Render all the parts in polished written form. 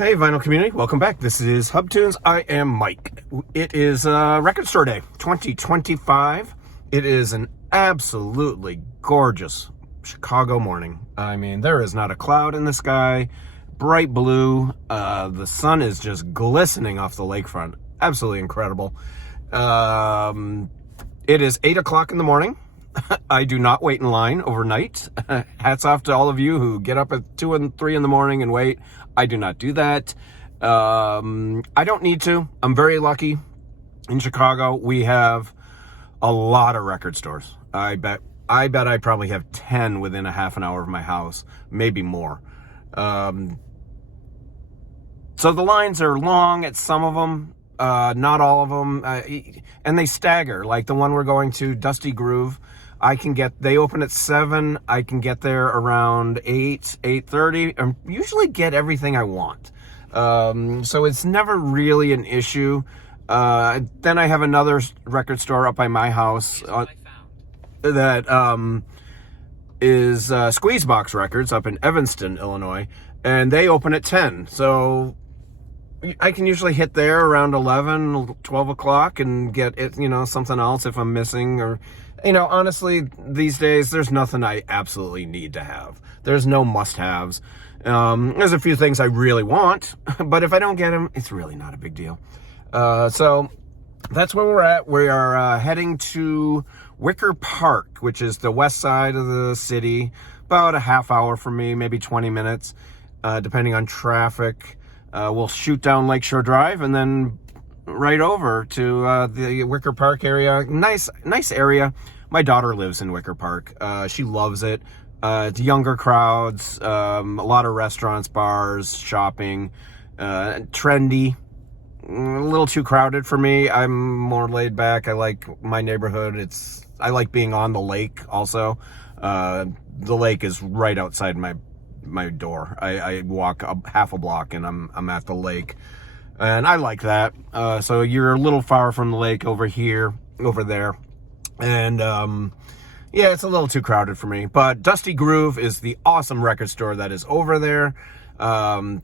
Hey, vinyl community, welcome back. This is Hub Tunes. I am Mike. It is Record Store Day 2025. It is an absolutely gorgeous Chicago morning. I mean, there is not a cloud in the sky, bright blue. The sun is just glistening off the lakefront. Absolutely incredible. It is 8 o'clock in the morning. I do not wait in line overnight. Hats off to all of you who get up at 2 and 3 in the morning and wait. I do not do that. I don't need to. I'm very lucky. In Chicago, we have a lot of record stores. I bet I probably have 10 within a half an hour of my house, maybe more. So the lines are long at some of them, not all of them, and they stagger. Like the one we're going to, Dusty Groove, they open at 7. I can get there around 8, 8:30, and usually get everything I want. So it's never really an issue. Then I have another record store up by my house that is Squeezebox Records up in Evanston, Illinois, and they open at 10. So I can usually hit there around 11, 12 o'clock and get it, something else if I'm missing, or, honestly, these days, there's nothing I absolutely need to have. There's no must-haves. There's a few things I really want, but if I don't get them, it's really not a big deal. So that's where we're at. We are heading to Wicker Park, which is the west side of the city, about a half hour from me, maybe 20 minutes, depending on traffic. We'll shoot down Lakeshore Drive and then right over to the Wicker Park area. Nice area. My daughter lives in Wicker Park. She loves it. It's younger crowds, a lot of restaurants, bars, shopping, trendy. A little too crowded for me. I'm more laid back. I like my neighborhood. I like being on the lake also. The lake is right outside my door. I walk half a block and I'm at the lake, and I like that. So you're a little far from the lake over there, and yeah, it's a little too crowded for me. But Dusty Groove is the awesome record store that is over there.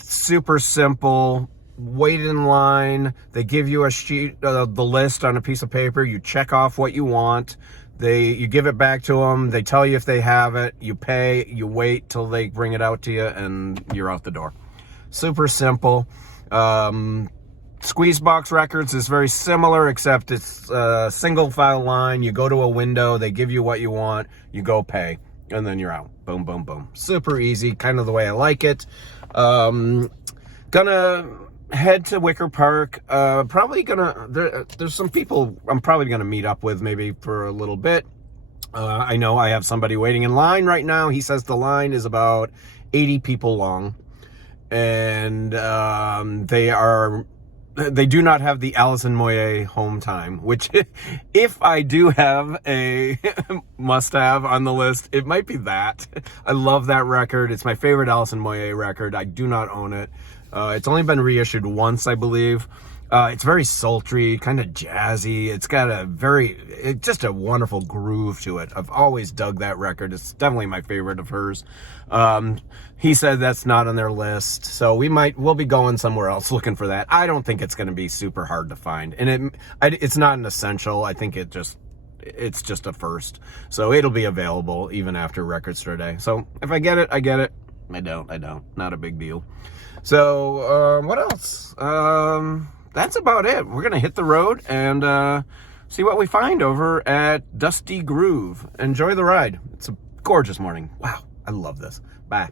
Super simple. Wait in line. They give you a sheet, the list on a piece of paper. You check off what you want. You give it back to them. They tell you if they have it. You pay. You wait till they bring it out to you, and you're out the door. Super simple. Squeezebox Records is very similar, except it's a single file line. You go to a window. They give you what you want. You go pay, and then you're out. Boom, boom, boom. Super easy, kind of the way I like it. Gonna head to Wicker Park. There's some people I'm probably gonna meet up with maybe for a little bit. I know I have somebody waiting in line right now. He says the line is about 80 people long, and they do not have the Alison Moyet home time, which if I do have a must-have on the list, it might be that. I love that record. It's my favorite Alison Moyet record. I do not own it. It's only been reissued once, I believe. It's very sultry, kind of jazzy. It's got just a wonderful groove to it. I've always dug that record. It's definitely my favorite of hers. He said that's not on their list, so we'll be going somewhere else looking for that. I don't think it's going to be super hard to find, and it's not an essential. I think it's just a first, so it'll be available even after Record Store Day. So if I get it, I get it. I don't. Not a big deal. So what else? That's about it. We're going to hit the road and see what we find over at Dusty Groove. Enjoy the ride. It's a gorgeous morning. Wow, I love this. Bye.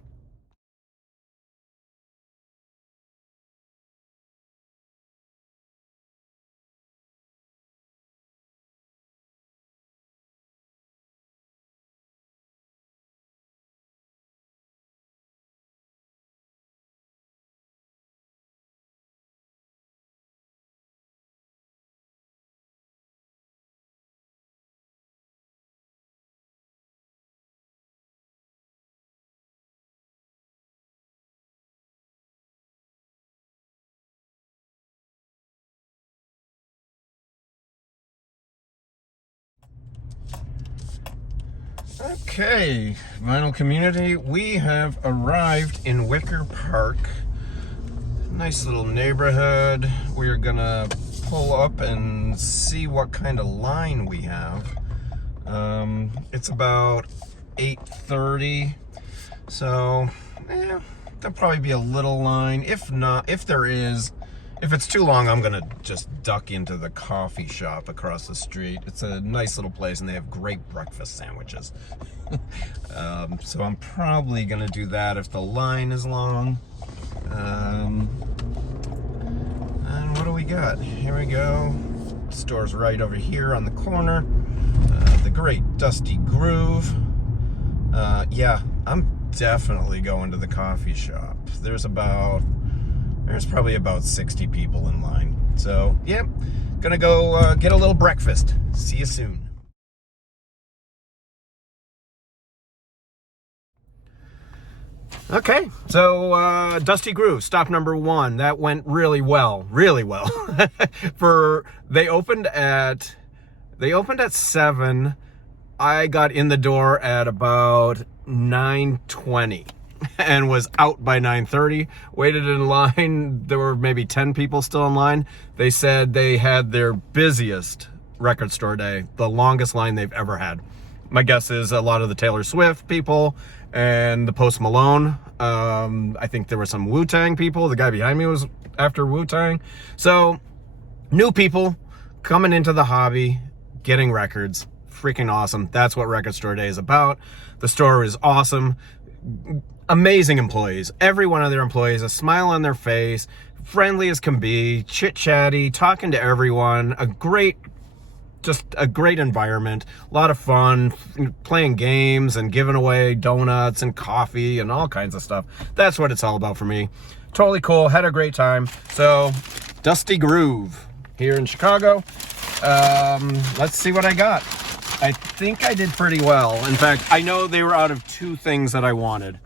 Okay, vinyl community, we have arrived in Wicker Park. Nice little neighborhood. We're gonna pull up and see what kind of line we have. It's about 8:30, so there'll probably be a little line. If not, if it's too long, I'm gonna just duck into the coffee shop across the street. It's a nice little place and they have great breakfast sandwiches. So I'm probably gonna do that if the line is long. And what do we got? Here we go. Store's right over here on the corner. The Great Dusty Groove. Yeah, I'm definitely going to the coffee shop. There's probably about 60 people in line. So, yeah, gonna go get a little breakfast. See you soon. Okay, so Dusty Groove, stop number 1. That went really well, really well. They opened at 7. I got in the door at about 9:20 and was out by 9:30. Waited in line. There were maybe 10 people still in line. They said they had their busiest record store day, the longest line they've ever had. My guess is a lot of the Taylor Swift people and the Post Malone. I think there were some Wu-Tang people. The guy behind me was after Wu-Tang. So, new people coming into the hobby, getting records. Freaking awesome. That's what Record Store Day is about. The store is awesome. Amazing employees. Every one of their employees, a smile on their face, friendly as can be, chit-chatty, talking to everyone. Just a great environment, a lot of fun, playing games and giving away donuts and coffee and all kinds of stuff. That's what it's all about for me. Totally cool, had a great time. So, Dusty Groove here in Chicago. Let's see what I got. I think I did pretty well. In fact, I know they were out of 2 things that I wanted.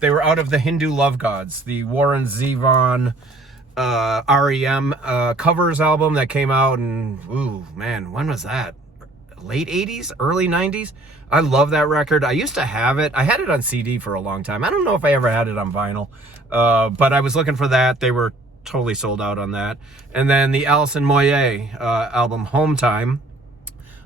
They were out of the Hindu Love Gods, the Warren Zevon REM covers album that came out in, ooh, man, when was that? Late 80s, early 90s? I love that record. I used to have it. I had it on CD for a long time. I don't know if I ever had it on vinyl, but I was looking for that. They were totally sold out on that. And then the Alison Moyet album, Home Time,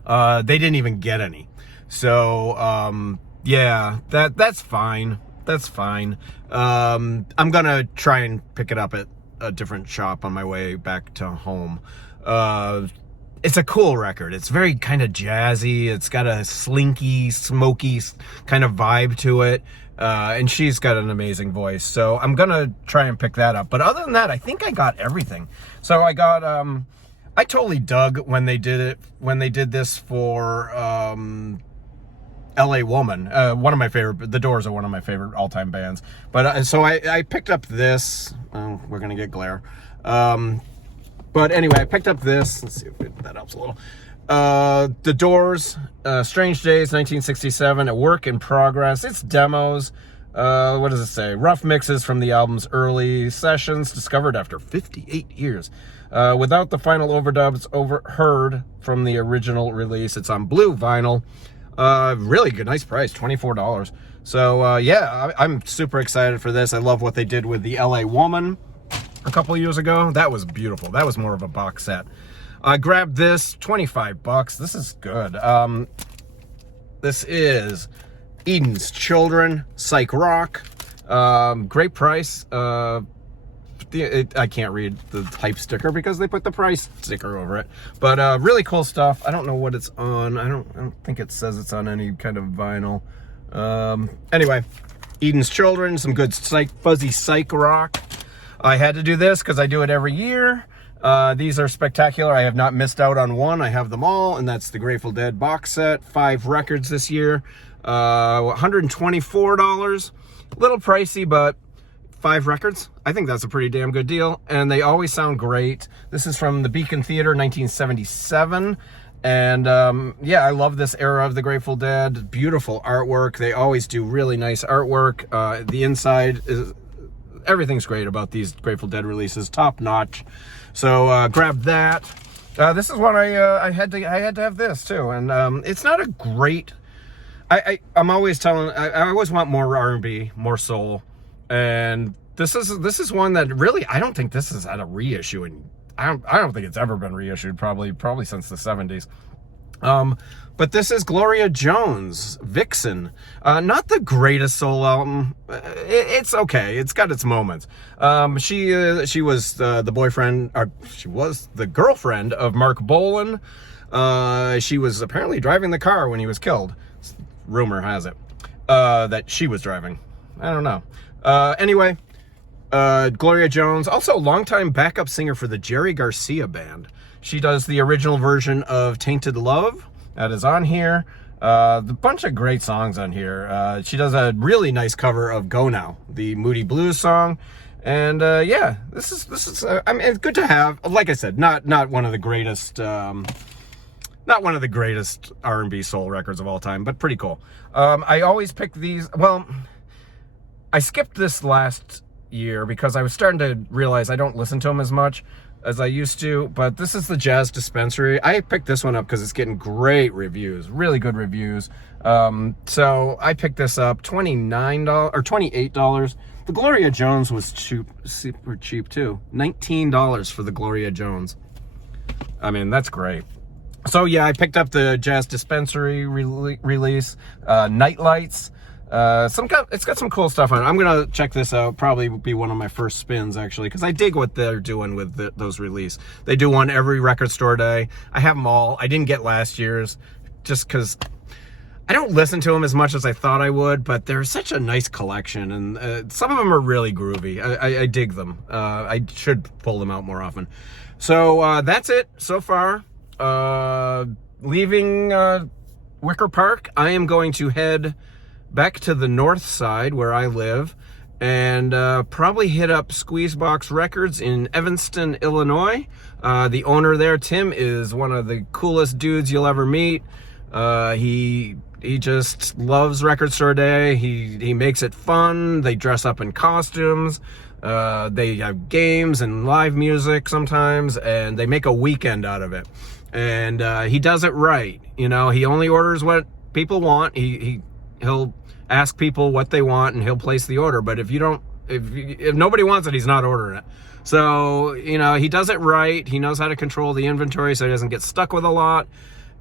they didn't even get any. So, yeah, that's fine. That's fine. I'm gonna try and pick it up at a different shop on my way back to home. It's a cool record. It's very kind of jazzy. It's got a slinky, smoky kind of vibe to it. And she's got an amazing voice. So I'm gonna try and pick that up. But other than that, I think I got everything. So I got, I totally dug when they did this for, LA Woman, one of my favorite, The Doors are one of my favorite all-time bands. But so I picked up this. Oh, we're gonna get glare. But anyway, I picked up this. Let's see if that helps a little. The Doors, Strange Days, 1967, a work in progress. It's demos. What does it say? Rough mixes from the album's early sessions, discovered after 58 years. Without the final overdubs heard from the original release. It's on blue vinyl. Really good, nice price, $24. So, yeah, I'm super excited for this. I love what they did with the LA Woman a couple years ago. That was beautiful. That was more of a box set. I grabbed this, $25. This is good. This is Eden's Children, Psych Rock. Great price. I can't read the type sticker because they put the price sticker over it. But really cool stuff. I don't know what it's on. I don't think it says it's on any kind of vinyl. Anyway, Eden's Children, some good fuzzy psych rock. I had to do this because I do it every year. These are spectacular. I have not missed out on one. I have them all, and that's the Grateful Dead box set. 5 records this year. $124. A little pricey, but 5 records. I think that's a pretty damn good deal, and they always sound great. This is from the Beacon Theater, 1977, and yeah, I love this era of the Grateful Dead. Beautiful artwork. They always do really nice artwork. The inside is, everything's great about these Grateful Dead releases, top notch. So grab that. This is one I had to have this too, and it's not a great. I'm always telling. I always want more R&B, more soul. And this is one that really, I don't think this is at a reissue, and I don't think it's ever been reissued, probably since the 70s. But this is Gloria Jones, Vixen. Not the greatest soul album. It's okay. It's got its moments. She was the boyfriend, or she was the girlfriend of Mark Bolan. She was apparently driving the car when he was killed. Rumor has it that she was driving. I don't know. Anyway, Gloria Jones, also longtime backup singer for the Jerry Garcia Band. She does the original version of Tainted Love. That is on here. The bunch of great songs on here. She does a really nice cover of Go Now, the Moody Blues song. And yeah, this is I mean, it's good to have. Like I said, not one of the greatest R&B soul records of all time, but pretty cool. I always pick these. Well, I skipped this last year because I was starting to realize I don't listen to them as much as I used to, but this is the Jazz Dispensary. I picked this one up because it's getting great reviews, really good reviews. So I picked this up, $29 or $28. The Gloria Jones was cheap, super cheap too. $19 for the Gloria Jones. I mean, that's great. So yeah, I picked up the Jazz Dispensary release, Night Lights. It's got some cool stuff on it. I'm gonna check this out. Probably be one of my first spins, actually, because I dig what they're doing with those release. They do one every record store day. I have them all. I didn't get last year's just because I don't listen to them as much as I thought I would, but they're such a nice collection, and some of them are really groovy. I dig them. I should pull them out more often. So that's it so far. Leaving Wicker Park, I am going to head back to the north side where I live, and probably hit up Squeezebox Records in Evanston, Illinois. The owner there, Tim, is one of the coolest dudes you'll ever meet. He just loves Record Store Day. He makes it fun. They dress up in costumes. They have games and live music sometimes, and they make a weekend out of it. And he does it right. You know, he only orders what people want. He'll ask people what they want, and he'll place the order. But if nobody wants it, he's not ordering it. So, you know, he does it right. He knows how to control the inventory so he doesn't get stuck with a lot.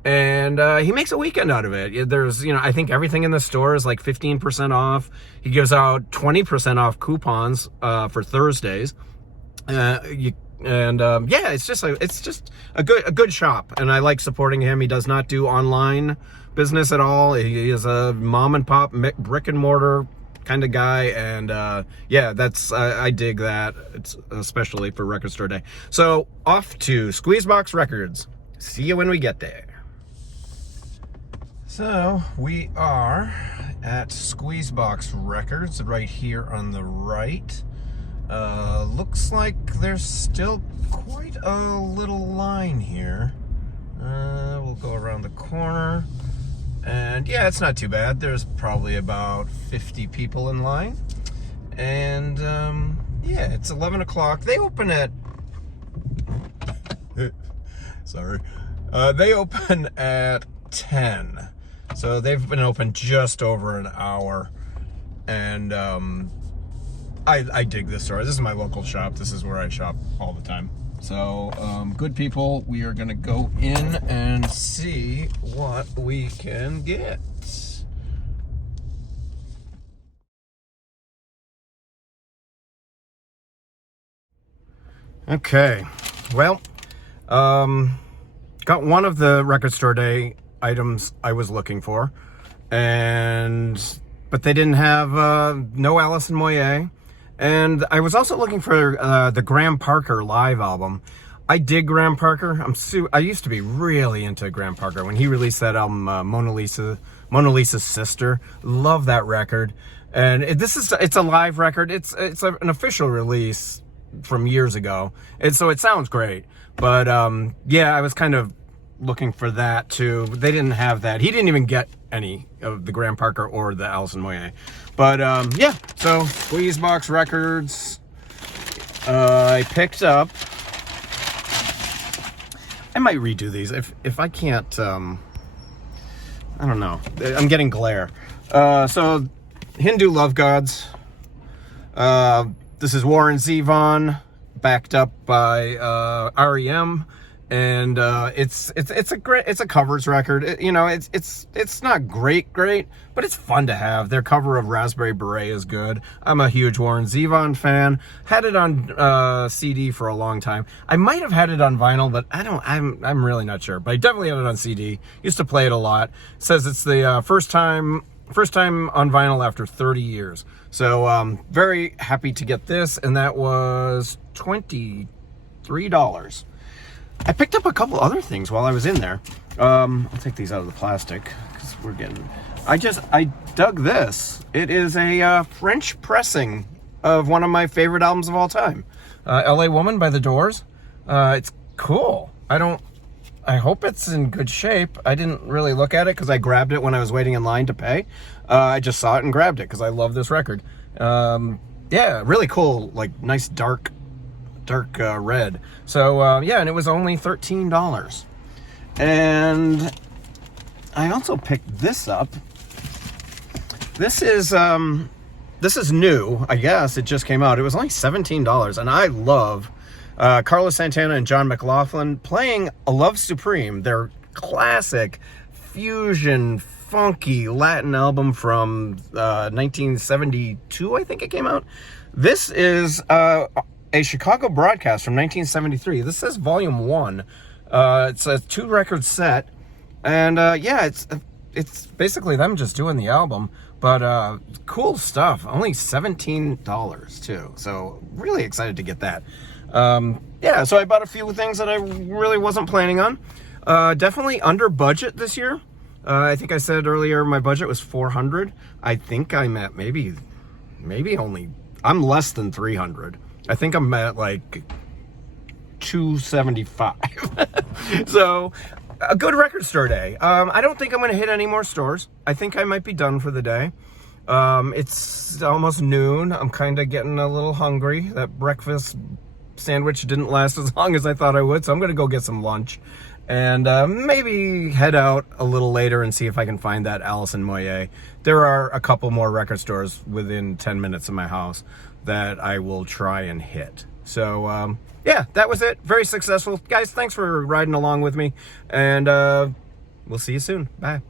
And he makes a weekend out of it. There's, you know, I think everything in the store is like 15% off. He gives out 20% off coupons for Thursdays. Yeah, it's just a good shop, and I like supporting him. He does not do online business at all. He is a mom and pop brick and mortar kind of guy, and yeah, I dig that. It's especially for Record Store Day. So off to Squeezebox Records. See you when we get there. So we are at Squeezebox Records right here on the right. Looks like there's still quite a little line here. We'll go around the corner. And yeah, it's not too bad. There's probably about 50 people in line. And yeah, it's 11 o'clock. They open at... Sorry. They open at 10. So they've been open just over an hour. And I dig this store. This is my local shop. This is where I shop all the time. So, good people, we are going to go in and see what we can get. Okay, well, got one of the Record Store Day items I was looking for, but they didn't have no Alison Moyet. And I was also looking for the Graham Parker live album. I dig Graham Parker. I used to be really into Graham Parker when he released that album, Mona Lisa's Sister. Love that record. And it's a live record. It's an official release from years ago, and so it sounds great. But yeah, I was kind of looking for that too. They didn't have that. He didn't even get any of the Graham Parker or the Alison Moyet. But yeah, so Squeezebox Records. I picked up. I might redo these if I can't. I don't know. I'm getting glare. So Hindu Love Gods. This is Warren Zevon, backed up by REM, and it's a covers record. It's not great, but it's fun to have. Their cover of Raspberry Beret is good. I'm a huge Warren Zevon fan. Had it on CD for a long time. I might have had it on vinyl, but I'm really not sure. But I definitely had it on CD. Used to play it a lot. It says it's the first time on vinyl after 30 years. So very happy to get this, and that was $23. I picked up a couple other things while I was in there. I'll take these out of the plastic because we're getting... I dug this. It is a French pressing of one of my favorite albums of all time, LA Woman by The Doors. It's cool. I hope it's in good shape. I didn't really look at it because I grabbed it when I was waiting in line to pay. I just saw it and grabbed it because I love this record. Yeah, really cool, like nice dark red. So yeah, and it was only $13. And I also picked this up. This is new, I guess. It just came out. It was only $17, and I love Carlos Santana and John McLaughlin playing A Love Supreme, their classic fusion funky Latin album from 1972, I think it came out. This is a Chicago broadcast from 1973. This says Volume 1. It's a 2-record set, and yeah, it's basically them just doing the album, but cool stuff. Only $17 too, so really excited to get that. Yeah, so I bought a few things that I really wasn't planning on. Definitely under budget this year. I think I said earlier my budget was $400. I think I'm at maybe only, I'm less than $300. I think I'm at like $275. So a good record store day. I don't think I'm going to hit any more stores. I think I might be done for the day. It's almost noon. I'm kind of getting a little hungry. That breakfast sandwich didn't last as long as I thought I would, so I'm going to go get some lunch and maybe head out a little later and see if I can find that Alison Moyet. There are a couple more record stores within 10 minutes of my house that I will try and hit. So yeah, that was it. Very successful. Guys, thanks for riding along with me, and we'll see you soon. Bye.